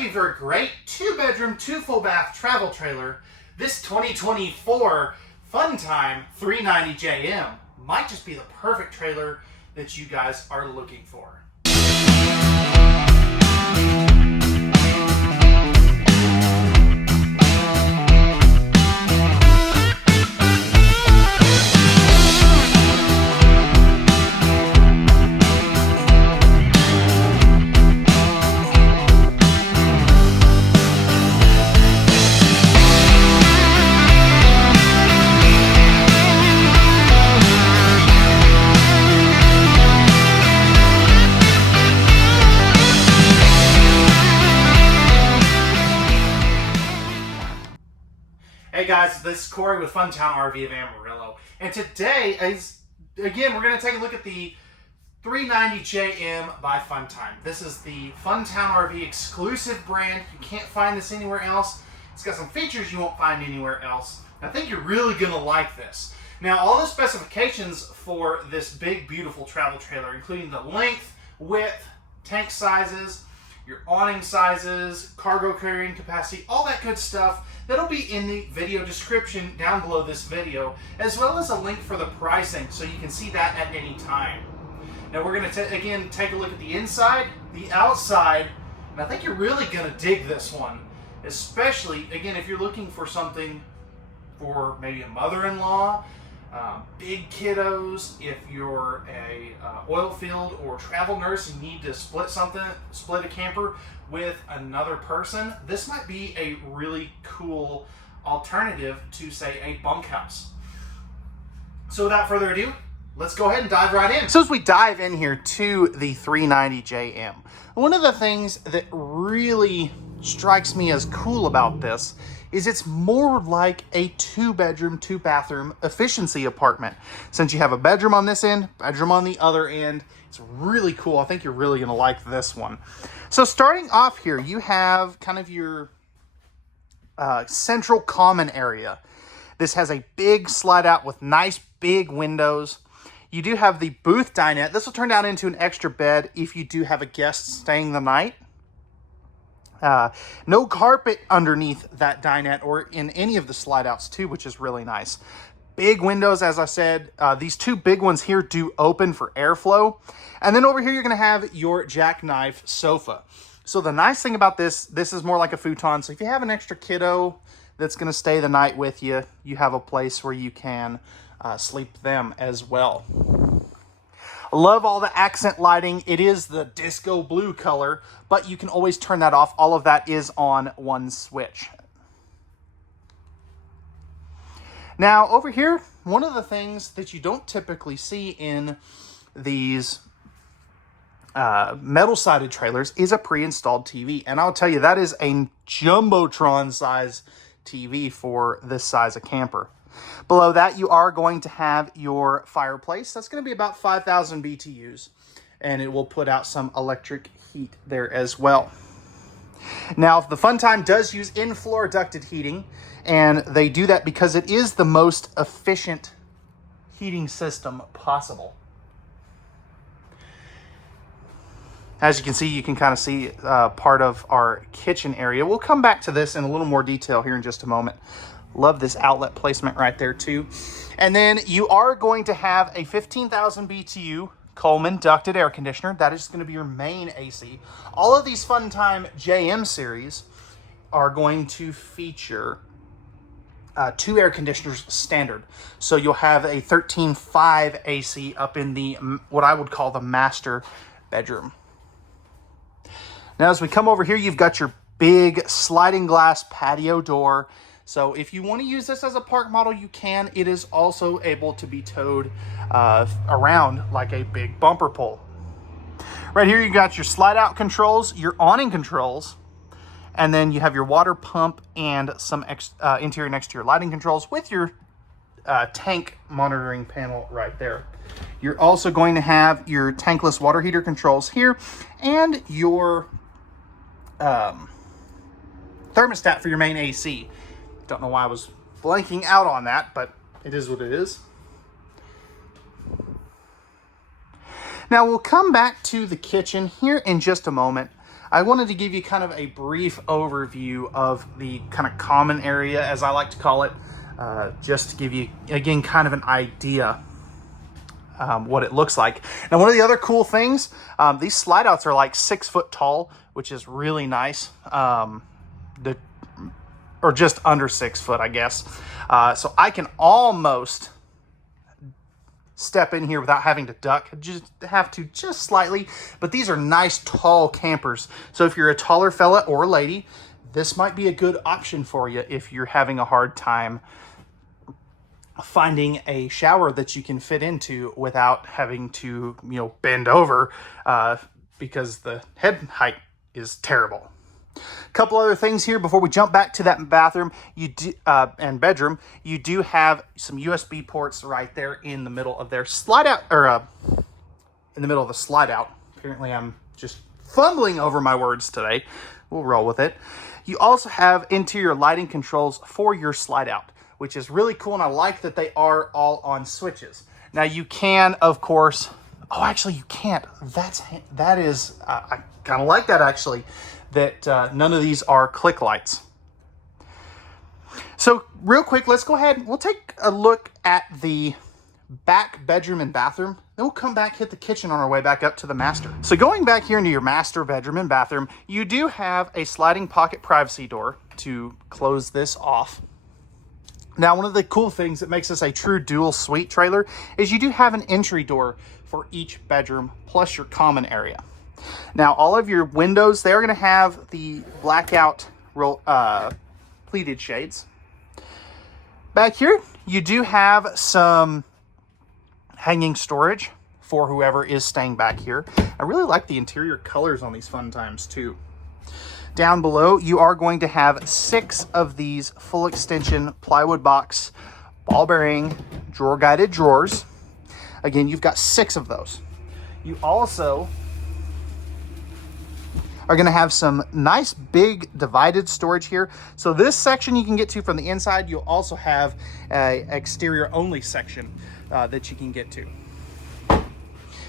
looking for a great 2-bedroom, 2 full bath travel trailer, this 2024 Fun Time 390JM might just be the perfect trailer that you guys are looking for. Hey guys, this is Cory with Fun Town RV of Amarillo, and today again we're going to take a look at the 390JM by Fun Time. This is the Fun Town RV exclusive brand. You can't find this anywhere else. It's got some features you won't find anywhere else. I think you're really going to like this. Now, all the specifications for this big, beautiful travel trailer, including the length, width, tank sizes, your awning sizes, cargo carrying capacity, all that good stuff, that'll be in the video description down below this video, as well as a link for the pricing so you can see that at any time. Now we're going to again take a look at the inside, the outside, and I think you're really going to dig this one, especially again if you're looking for something for maybe a mother-in-law, big kiddos, if you're a oil field or travel nurse and need to split a camper with another person, this might be a really cool alternative to, say, a bunkhouse. So without further ado, let's go ahead and dive right in. So as we dive in here to the 390JM, one of the things that really strikes me as cool about this is it's more like a 2-bedroom, 2-bathroom efficiency apartment. Since you have a bedroom on this end, bedroom on the other end, it's really cool. I think you're really gonna like this one. So starting off here, you have kind of your central common area. This has a big slide out with nice big windows. You do have the booth dinette. This will turn down into an extra bed if you do have a guest staying the night. No carpet underneath that dinette or in any of the slide outs too, which is really nice. Big windows, as I said. These two big ones here do open for airflow. And then over here, you're going to have your jackknife sofa. So the nice thing about this is more like a futon. So if you have an extra kiddo that's going to stay the night with you, you have a place where you can sleep them as well. Love all the accent lighting. It is the disco blue color, but you can always turn that off. All of that is on one switch. Now over here, one of the things that you don't typically see in these metal-sided trailers is a pre-installed TV. And I'll tell you, that is a Jumbotron size TV for this size of camper. Below that, you are going to have your fireplace. That's going to be about 5,000 BTUs, and it will put out some electric heat there as well. Now, the Fun Time does use in-floor ducted heating, and they do that because it is the most efficient heating system possible. As you can see, you can kind of see part of our kitchen area. We'll come back to this in a little more detail here in just a moment. Love this outlet placement right there too. And then you are going to have a 15,000 BTU Coleman ducted air conditioner. That is going to be your main AC. All of these Fun Time JM series are going to feature 2 air conditioners standard. So you'll have a 13.5 AC up in the, what I would call the master bedroom. Now as we come over here, you've got your big sliding glass patio door. So if you want to use this as a park model, you can. It is also able to be towed around like a big bumper pole. Right here, you got your slide out controls, your awning controls, and then you have your water pump and some interior and exterior lighting controls with your tank monitoring panel right there. You're also going to have your tankless water heater controls here and your thermostat for your main AC. Don't know why I was blanking out on that, but it is what it is. Now we'll come back to the kitchen here in just a moment. I wanted to give you kind of a brief overview of the kind of common area, as I like to call it, just to give you, again, kind of an idea what it looks like. Now, one of the other cool things, these slide outs are like 6 foot tall, which is really nice. Or just under 6 foot, I guess. So I can almost step in here without having to duck. Just have to just slightly, but these are nice tall campers. So if you're a taller fella or lady, this might be a good option for you if you're having a hard time finding a shower that you can fit into without having to, bend over because the head height is terrible. A couple other things here before we jump back to that bathroom and bedroom. You do have some USB ports right there in the middle of their slide out, or in the middle of the slide out. Apparently I'm just fumbling over my words today. We'll roll with it. You also have interior lighting controls for your slide out, which is really cool, and I like that they are all on switches. Now you can, of course, actually you can't. That is, I kind of like that actually, that none of these are click lights. So real quick, let's go ahead, we'll take a look at the back bedroom and bathroom. Then we'll come back, hit the kitchen on our way back up to the master. So going back here into your master bedroom and bathroom, you do have a sliding pocket privacy door to close this off. Now, one of the cool things that makes this a true dual suite trailer is you do have an entry door for each bedroom plus your common area. Now, all of your windows, they're going to have the blackout pleated shades. Back here, you do have some hanging storage for whoever is staying back here. I really like the interior colors on these Fun Times too. Down below, you are going to have 6 of these full extension plywood box ball bearing drawer guided drawers. Again, you've got 6 of those. You also are going to have some nice big divided storage here. So this section you can get to from the inside. You'll also have an exterior only section that you can get to.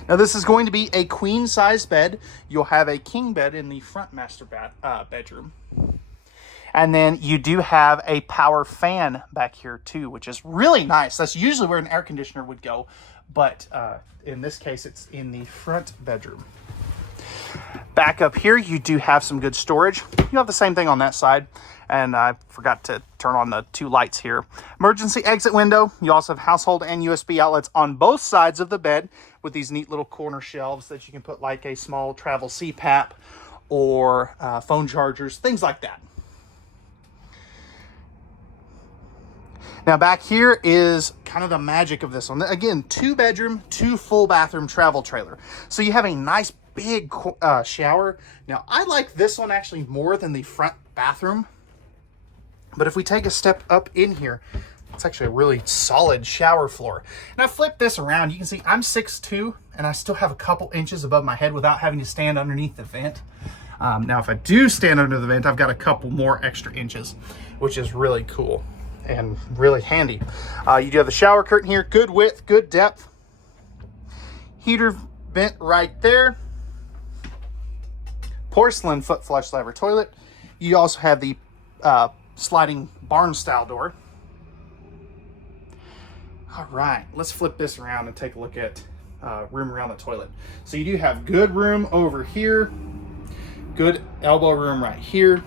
Now this is going to be a queen size bed. You'll have a king bed in the front master bedroom. And then you do have a power fan back here too, which is really nice. That's usually where an air conditioner would go, but in this case it's in the front bedroom. Back up here, you do have some good storage. You have the same thing on that side. And I forgot to turn on the 2 lights here. Emergency exit window. You also have household and USB outlets on both sides of the bed with these neat little corner shelves that you can put like a small travel CPAP or phone chargers, things like that. Now back here is kind of the magic of this one. Again, 2 bedroom, 2 full bathroom travel trailer. So you have a nice big shower. Now I like this one actually more than the front bathroom. But if we take a step up in here, it's actually a really solid shower floor. And I flip this around, you can see I'm 6'2", and I still have a couple inches above my head without having to stand underneath the vent. Now if I do stand under the vent, I've got a couple more extra inches, which is really cool and really handy. You do have the shower curtain here, good width, good depth. Heater vent right there. Porcelain foot flush lever toilet. You also have the sliding barn style door. All right, let's flip this around and take a look at room around the toilet. So you do have good room over here, good elbow room right here.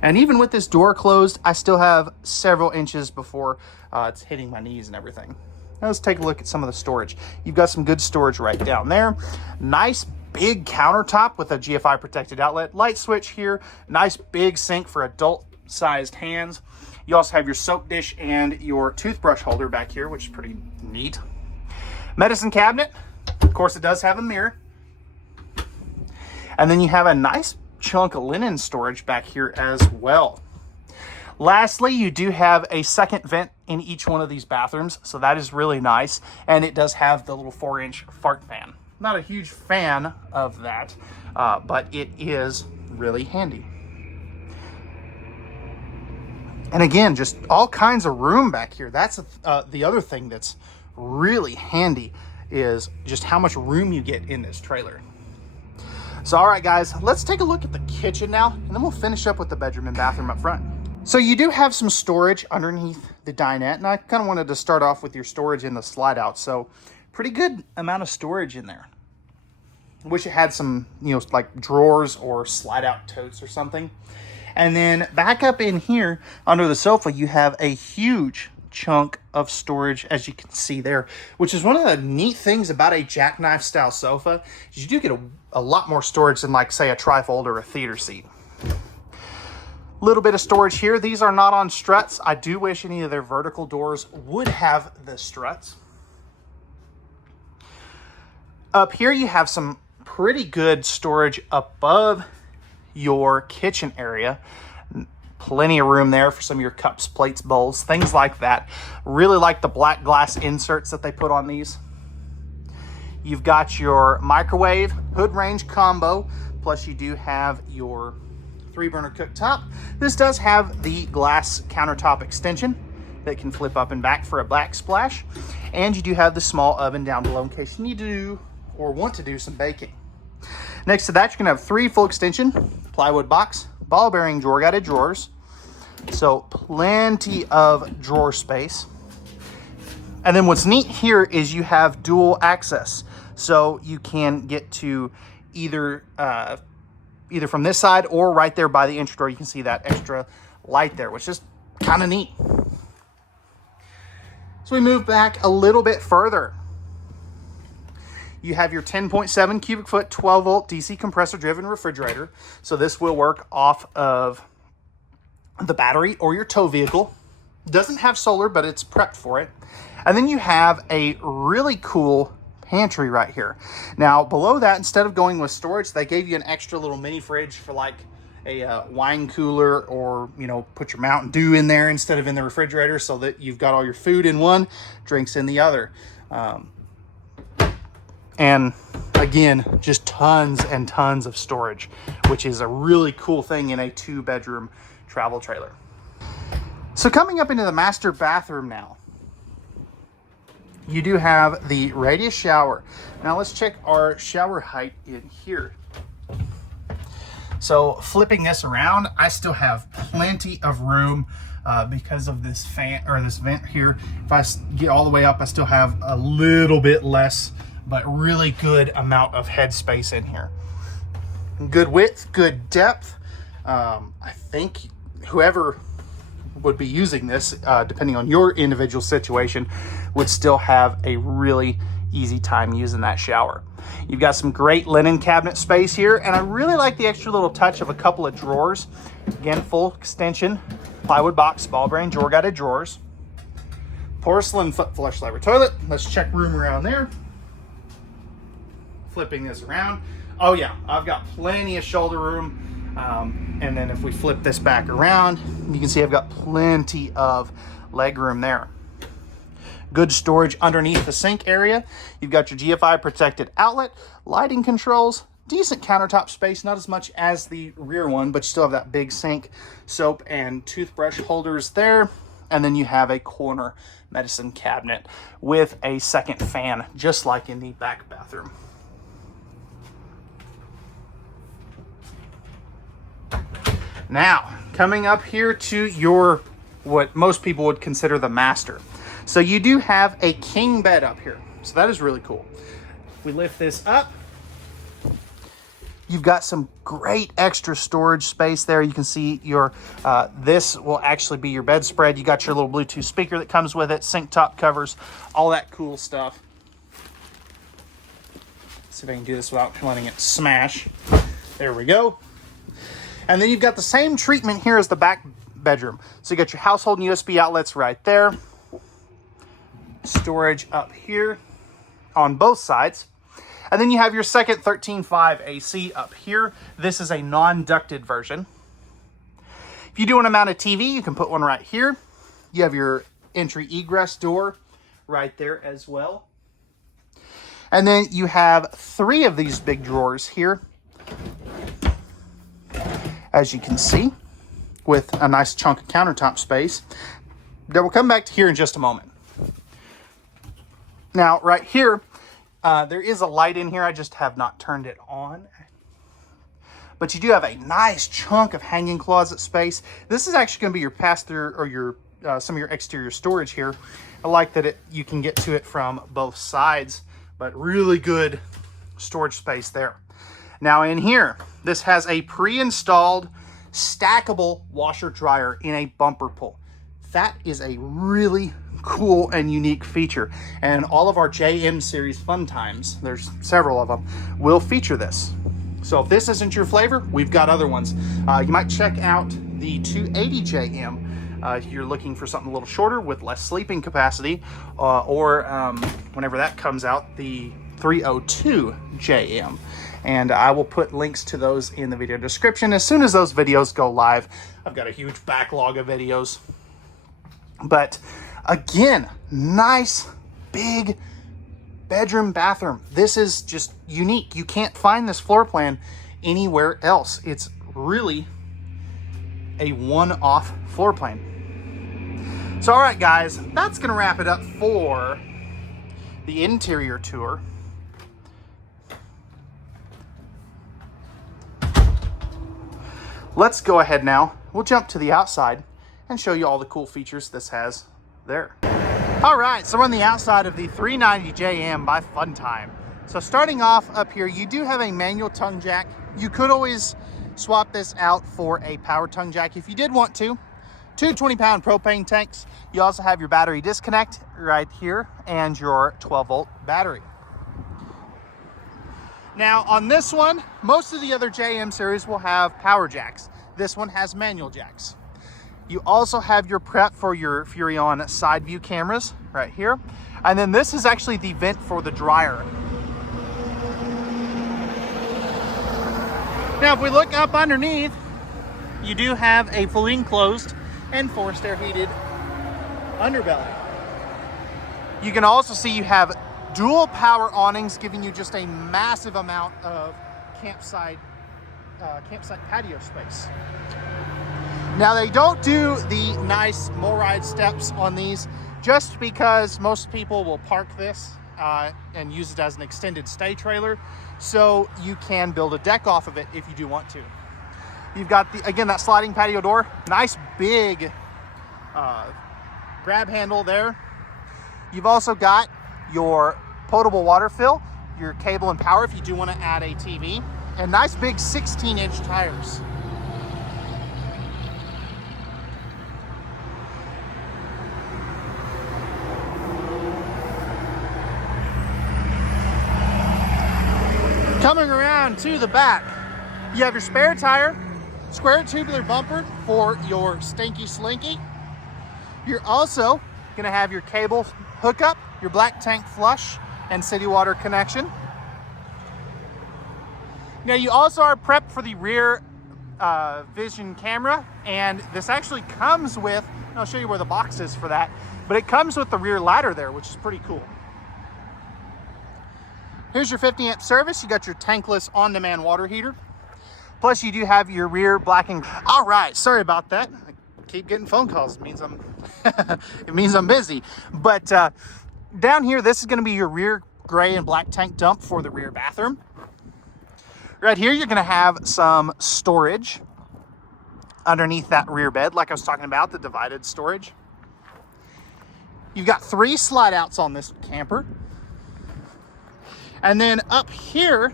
And even with this door closed, I still have several inches before it's hitting my knees and everything. Now let's take a look at some of the storage. You've got some good storage right down there. Nice big countertop with a GFI protected outlet. Light switch here. Nice big sink for adult sized hands. You also have your soap dish and your toothbrush holder back here, which is pretty neat. Medicine cabinet. Of course, it does have a mirror. And then you have a nice chunk of linen storage back here as well. Lastly, you do have a second vent in each one of these bathrooms, so that is really nice. And it does have the little 4-inch fart fan. Not a huge fan of that, but it is really handy. And again, just all kinds of room back here. That's the other thing that's really handy is just how much room you get in this trailer. So, all right, guys, let's take a look at the kitchen now, and then we'll finish up with the bedroom and bathroom up front. So you do have some storage underneath the dinette, and I kind of wanted to start off with your storage in the slide out. So pretty good amount of storage in there. I wish it had some, you know, like drawers or slide out totes or something. And then back up in here under the sofa, you have a huge chunk of storage, as you can see there, which is one of the neat things about a jackknife style sofa, is you do get a lot more storage than, like, say, a trifold or a theater seat. Little bit of storage here. These are not on struts. I do wish any of their vertical doors would have the struts. Up here you have some pretty good storage above your kitchen area. Plenty of room there for some of your cups, plates, bowls, things like that. Really like the black glass inserts that they put on these. You've got your microwave hood range combo, plus you do have your 3-burner cooktop. This does have the glass countertop extension that can flip up and back for a backsplash. And you do have the small oven down below in case you need to do or want to do some baking. Next to that, you're gonna have 3 full extension plywood box, ball bearing drawer guided drawers. So plenty of drawer space. And then what's neat here is you have dual access. So you can get to either from this side or right there by the entry door. You can see that extra light there, which is kind of neat. So we move back a little bit further. You have your 10.7 cubic foot, 12 volt DC compressor driven refrigerator. So this will work off of the battery or your tow vehicle. Doesn't have solar, but it's prepped for it. And then you have a really cool pantry right here. Now below that, instead of going with storage, they gave you an extra little mini fridge for like a wine cooler, or, you know, put your Mountain Dew in there instead of in the refrigerator, so that you've got all your food in one, drinks in the other. And again, just tons and tons of storage, which is a really cool thing in a 2-bedroom travel trailer. So coming up into the master bathroom now, you do have the radius shower. Now let's check our shower height in here. So flipping this around, I still have plenty of room because of this fan or this vent here. If I get all the way up, I still have a little bit less, but really good amount of headspace in here. Good width, good depth. I think whoever would be using this, depending on your individual situation, would still have a really easy time using that shower. You've got some great linen cabinet space here, and I really like the extra little touch of a couple of drawers. Again, full extension, plywood box, ball bearing drawer guided drawers. Porcelain foot flush lever toilet. Let's check room around there. Flipping this around. Oh yeah, I've got plenty of shoulder room. And then if we flip this back around, you can see I've got plenty of leg room there. Good storage underneath the sink area. You've got your GFI protected outlet, lighting controls, decent countertop space, not as much as the rear one, but you still have that big sink, soap and toothbrush holders there. And then you have a corner medicine cabinet with a second fan, just like in the back bathroom. Now, coming up here to your, what most people would consider the master. So you do have a king bed up here. So that is really cool. If we lift this up, you've got some great extra storage space there. You can see your, this will actually be your bedspread. You got your little Bluetooth speaker that comes with it, sink top covers, all that cool stuff. Let's see if I can do this without letting it smash. There we go. And then you've got the same treatment here as the back bedroom. So you got your household and USB outlets right there. Storage up here on both sides. And then you have your second 13.5 AC up here. This is a non-ducted version. If you do want to mount a TV, you can put one right here. You have your entry egress door right there as well. And then you have 3 of these big drawers here, as you can see, with a nice chunk of countertop space that we'll come back to here in just a moment. Now, right here, there is a light in here. I just have not turned it on. but you do have a nice chunk of hanging closet space. This is actually going to be your pass-through or your some of your exterior storage here. I like that you can get to it from both sides, but really good storage space there. Now in here, this has a pre-installed stackable washer dryer in a bumper pull. That is a really cool and unique feature, and all of our JM series Fun Times, there's several of them, will feature this. So if this isn't your flavor, we've got other ones. You might check out the 280 JM if you're looking for something a little shorter with less sleeping capacity, or whenever that comes out, the 302 JM. And I will put links to those in the video description as soon as those videos go live. I've got a huge backlog of videos. But again, nice big bedroom bathroom. This is just unique. You can't find this floor plan anywhere else. It's really a one-off floor plan. So all right guys, that's gonna wrap it up for the interior tour. Let's go ahead now. We'll jump to the outside and show you all the cool features this has there. All right, so we're on the outside of the 390 JM by Fun Time. So starting off up here, you do have a manual tongue jack. You could always swap this out for a power tongue jack if you did want to. Two 20-pound propane tanks. You also have your battery disconnect right here and your 12-volt battery. Now on this one, most of the other JM series will have power jacks. This one has manual jacks. You also have your prep for your Furrion side view cameras right here. And then this is actually the vent for the dryer. Now if we look up underneath, you do have a fully enclosed and forced air heated underbelly. You can also see you have dual power awnings, giving you just a massive amount of campsite patio space. Now they don't do the nice MORRIDE steps on these just because most people will park this and use it as an extended stay trailer. So you can build a deck off of it if you do want to. You've got, again, that sliding patio door. Nice big grab handle there. You've also got your potable water fill, your cable and power if you do want to add a TV, and nice big 16-inch tires. Coming around to the back, you have your spare tire, square tubular bumper for your stinky slinky. You're also gonna have your cable hookup, your black tank flush, and city water connection. Now you also are prepped for the rear vision camera, and this actually comes with, I'll show you where the box is for that, but it comes with the rear ladder there, which is pretty cool. Here's your 50 amp service. You got your tankless on-demand water heater. Plus you do have your rear blacking. All right, sorry about that. I keep getting phone calls. It means I'm, it means I'm busy. But down here, this is gonna be your rear gray and black tank dump for the rear bathroom. Right here, you're gonna have some storage underneath that rear bed, like I was talking about, the divided storage. You've got 3 slide outs on this camper. And then up here,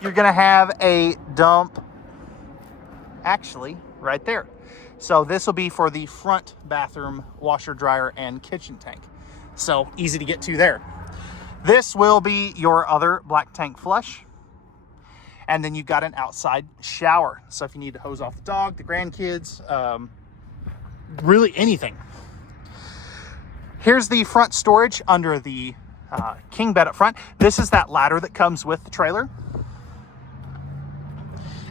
you're gonna have a dump, actually, right there. So this will be for the front bathroom washer, dryer, and kitchen tank. So easy to get to there. This will be your other black tank flush. And then you've got an outside shower. So if you need to hose off the dog, the grandkids, really anything. Here's the front storage under the king bed up front. This is that ladder that comes with the trailer.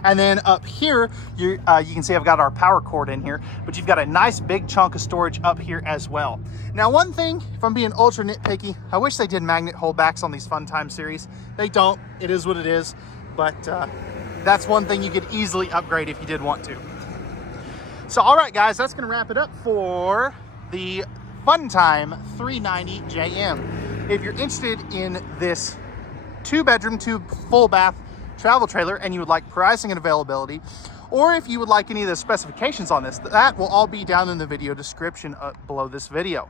And then up here, you can see I've got our power cord in here, but you've got a nice big chunk of storage up here as well. Now, one thing, if I'm being ultra nitpicky, I wish they did magnet holdbacks on these Fun Time series. They don't. It is what it is. But that's one thing you could easily upgrade if you did want to. So, all right, guys, that's going to wrap it up for the Fun Time 390 JM. If you're interested in this 2-bedroom, 2 full bath travel trailer and you would like pricing and availability, or if you would like any of the specifications on this, that will all be down in the video description below this video.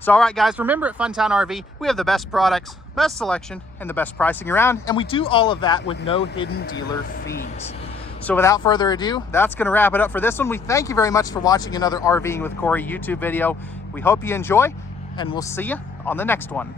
So all right guys, remember at Fun Town RV, we have the best products, best selection, and the best pricing around, and we do all of that with no hidden dealer fees. So without further ado, that's gonna wrap it up for this one. We thank you very much for watching another RVing with Cory YouTube video. We hope you enjoy, and we'll see you on the next one.